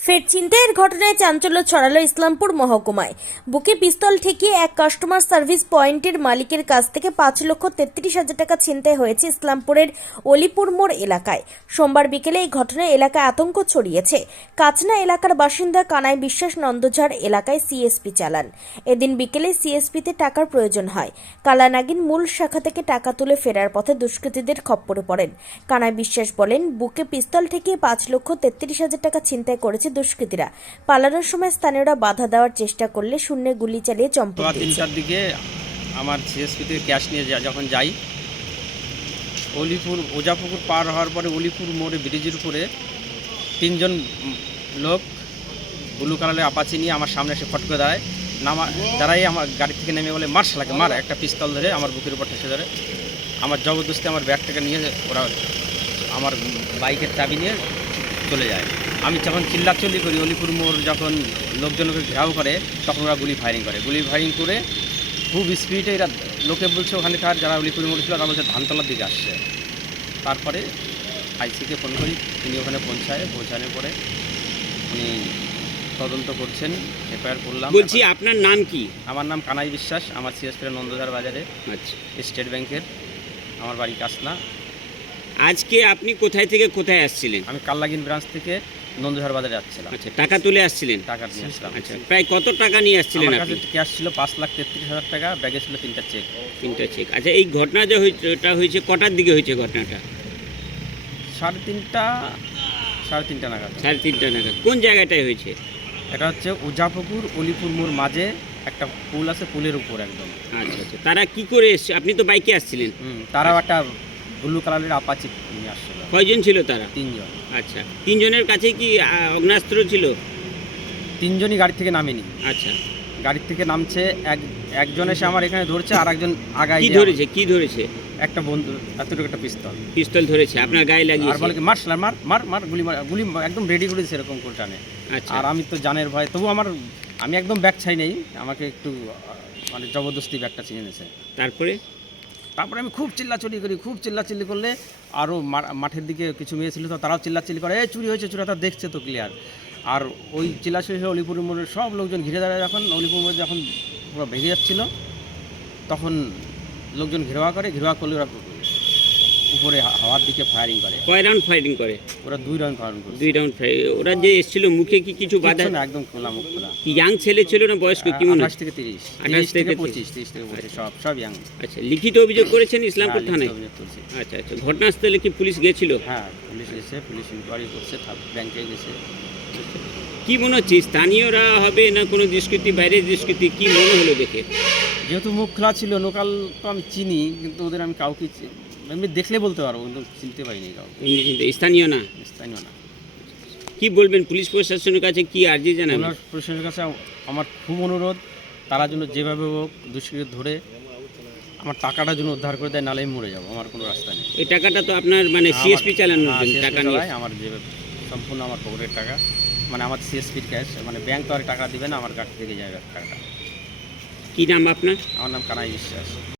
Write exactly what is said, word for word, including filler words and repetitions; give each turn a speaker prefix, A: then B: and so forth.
A: ফের ছিনতাইয়ের ঘটনায় চাঞ্চল্য ছড়ালো ইসলামপুর মহকুমায়। বুকে পিস্তল ঠেকিয়ে এক কাস্টমার সার্ভিস পয়েন্টের মালিকের কাছ থেকে পাঁচ লক্ষ তেত্রিশ হাজার টাকা ছিনতাই হয়েছে ইসলামপুরের অলিপুর মোড় এলাকায়। সোমবার বিকেলে এই ঘটনায় এলাকায় আতঙ্ক ছড়িয়েছে। কাচনা এলাকার বাসিন্দা কানাই বিশ্বাস নন্দঝাড় এলাকায় সিএসপি চালান। এদিন বিকেলে সিএসপিতে টাকার প্রয়োজন হয়। কালানাগিন মূল শাখা থেকে টাকা তুলে ফেরার পথে দুষ্কৃতীদের খপ্পরে পড়েন। কানাই বিশ্বাস বলেন, বুকে পিস্তল ঠেকিয়ে পাঁচ লক্ষ তেত্রিশ হাজার টাকা ছিনতাই করেছে দুষ্কৃতীরা। পালানোর সময় স্থানীয়রা বাধা দেওয়ার চেষ্টা করলে শূন্যে গুলি চালিয়ে চম্পট দিয়েছে।
B: তিনটার দিকে আমার সিএসপি থেকে ক্যাশ নিয়ে যখন যাই, অলিপুর ওজাপুকুর পার হওয়ার পরে অলিপুর মোড়ে ব্রিজের উপরে তিনজন লোক ব্লু কালারের আপাচি নিয়ে আমার সামনে এসে ফট করে দাঁড়ায়। নামা দাঁড়াই আমার গাড়ি থেকে নেমে বলে, মার শালাকে মার, একটা পিস্তল ধরে আমার বুকের উপর ঠেসে ধরে আমার জবরদস্তি আমার ব্যাগটাকে নিয়ে ওরা আমার বাইকের চাবি নিয়ে চলে যায়। আমি যখন চিল্লাচিল্লি করি, অলিপুর মোড় যখন লোকজনকে ঘেরাও করে, তখন ওরা গুলি ফায়ারিং করে। গুলি ফায়ারিং করে খুব স্পিডে এরা, লোকে বলছে ওখানকার যারা অলিপুর মোড় ছিল তারা বলছে ধানতলার দিকে আসছে। তারপরে আইসিকে ফোন করি, তিনি ওখানে পৌঁছায়। পৌঁছানোর পরে উনি তদন্ত করছেন, এফআইআর করলাম।
C: বলছি, আপনার নাম কি?
B: আমার নাম কানাই বিশ্বাস, আমার সিএসপির নন্দঝাড় বাজারে।
C: আচ্ছা,
B: স্টেট ব্যাংকের আমার বাড়ি কাসনা।
C: আজকে আপনি কোথায় থেকে কোথায় আসছিলেন?
B: আমি কাল্লাগিন ব্রাঞ্চ থেকে নন্দঝাড় বাজারে যাচ্ছিলাম।
C: আচ্ছা, টাকা তুলে আসছিলেন?
B: টাকা নিয়ে আসলাম।
C: আচ্ছা, প্রায় কত টাকা নিয়ে আসছিলেন
B: আমার কাছে
C: আপনি?
B: ক্যাশ ছিল পাঁচ লাখ তেত্রিশ হাজার টাকা, ব্যাগে ছিল তিনটা চেক।
C: তিনটা চেক। আচ্ছা, এই ঘটনা যে হয়েছে হয়েছে কটার দিকে হয়েছে ঘটনাটা?
B: সাড়ে তিনটা সাড়ে তিনটা নাগাদ।
C: সাড়ে তিনটা নাগাদ। কোন জায়গাটায় হয়েছে?
B: এটা হচ্ছে ওজাপুকুর অলিপুর মোড় মাঝে একটা পুল আছে, পুলের উপর একদম।
C: আচ্ছা আচ্ছা, তারা কি করে এসছে? আপনি তো বাইকে আসছিলেন।
B: হুম, তারাও একটা ব্লু কালারের আপাচি নিয়ে আসছিল।
C: কয়জন ছিল তারা?
B: তিনজন।
C: আচ্ছা, তিনজনের কাছে কি আহ, অগ্নাস্ত্র ছিল?
B: তিনজনই গাড়ি থেকে নামেনি।
C: আচ্ছা,
B: গাড়ি থেকে নামছে, এক একজন এসে আমার এখানে ধরছে, আর একজন আগায়
C: কি
B: গিয়ে
C: ধরেছে? কি ধরেছে?
B: একটা বন্ধু এতটুকু একটা পিস্তল
C: পিস্তল ধরেছে আপনার গায়ে
B: আর
C: লাগিয়েছে?
B: বলে কি, মার শালা, মার মার মার গুলি মার, গুলি একদম রেডি করে দিয়েছে এরকম করে টানে।
C: আচ্ছা,
B: আর আমি তো জানের ভয়, তবু আমার আমি একদম ব্যাগ ছাই নেই, আমাকে একটু মানে জবরদস্তি ব্যাগটা চিনে নিয়েছে।
C: তারপরে?
B: তারপরে আমি খুব চিল্লাচিল্লি করি, খুব চিল্লাচিল্লি করলে আরও মাঠের দিকে কিছু মেয়ে ছিল, তো তারাও চিল্লাচিল্লি করে, এই চুরি হয়েছে, চুরি, তারা দেখছে তো ক্লিয়ার। আর ওই চিল্লাচিল্লি অলিপুর মোড়ের সব লোকজন ঘিরে দাঁড়ায়। যখন অলিপুর মোড়ে যখন পুরো ভেঙে যাচ্ছিলো, তখন লোকজন ঘেরাওয়া করে, ঘেরাওয়া করলে ওরা উপরে হাওয়ার দিকে ফায়ারিং করে।
C: কয় রাউন্ড ফায়ারিং করে?
B: ওরা দুই রাউন্ড ফায়ারিং করে।
C: দুই রাউন্ড ফায়ারিং। ওরা যে এসেছিল, মুখে কি কিছু বাধা?
B: না, একদম খোলা মুখ খোলা।
C: কি ইয়াং ছেলে ছিল না বয়স্ক? কি মনে হয়?
B: আঠাশ থেকে তিরিশ,
C: আঠাশ
B: তিরিশ থেকে
C: থেকে
B: পঁচিশ, তিরিশ থেকে পঁচিশ, সব সব ইয়াং।
C: আচ্ছা, লিখিত অভিযোগ করেছেন ইসলামপুর থানায়? আচ্ছা আচ্ছা, ঘটনাস্থলে কি পুলিশ গেছিল?
B: হ্যাঁ, পুলিশ গেছে, পুলিশ ইনকোয়ারি করছে, ব্যাংকে গেছে।
C: কি মনে হচ্ছে, স্থানীয়রা হবে না কোনো দুষ্কৃতি, বাইরের দুষ্কৃতি? কি মনে হলো দেখে?
B: যেহেতু মুখ খোলা ছিল, লোকাল তো আমি চিনি, কিন্তু ওদের আমি কাউকে চি- এমনি দেখলে বলতে পারবো, কিন্তু চিনতে পারিনি কাউকে।
C: এমনি চিন্তা, স্থানীয় না?
B: স্থানীয় না।
C: কি বলবেন পুলিশ প্রশাসনের কাছে, কি আর্জি জানাবেন?
B: পুলিশ প্রশাসনের কাছে আমার খুব অনুরোধ, তারা যেন যেভাবে হোক দুষ্কৃতী ধরে আমার টাকাটা যেন উদ্ধার করে দেয়, নাহলে আমি মরে যাবো, আমার কোনো রাস্তা নেই।
C: এই টাকাটা তো আপনার মানে সিএসপি চালানোর
B: হ্যাঁ,
C: জন্য
B: CSP
C: টাকা নিয়ে?
B: চালায়, আমার যে সম্পূর্ণ আমার পকেটের টাকা, মানে আমার সিএসপির ক্যাশ, মানে ব্যাংক তো আর টাকা দিবে না, আমার কাছ থেকে যাবে টাকাটা।
C: কি নাম আপনার?
B: আমার নাম কানাই বিশ্বাস।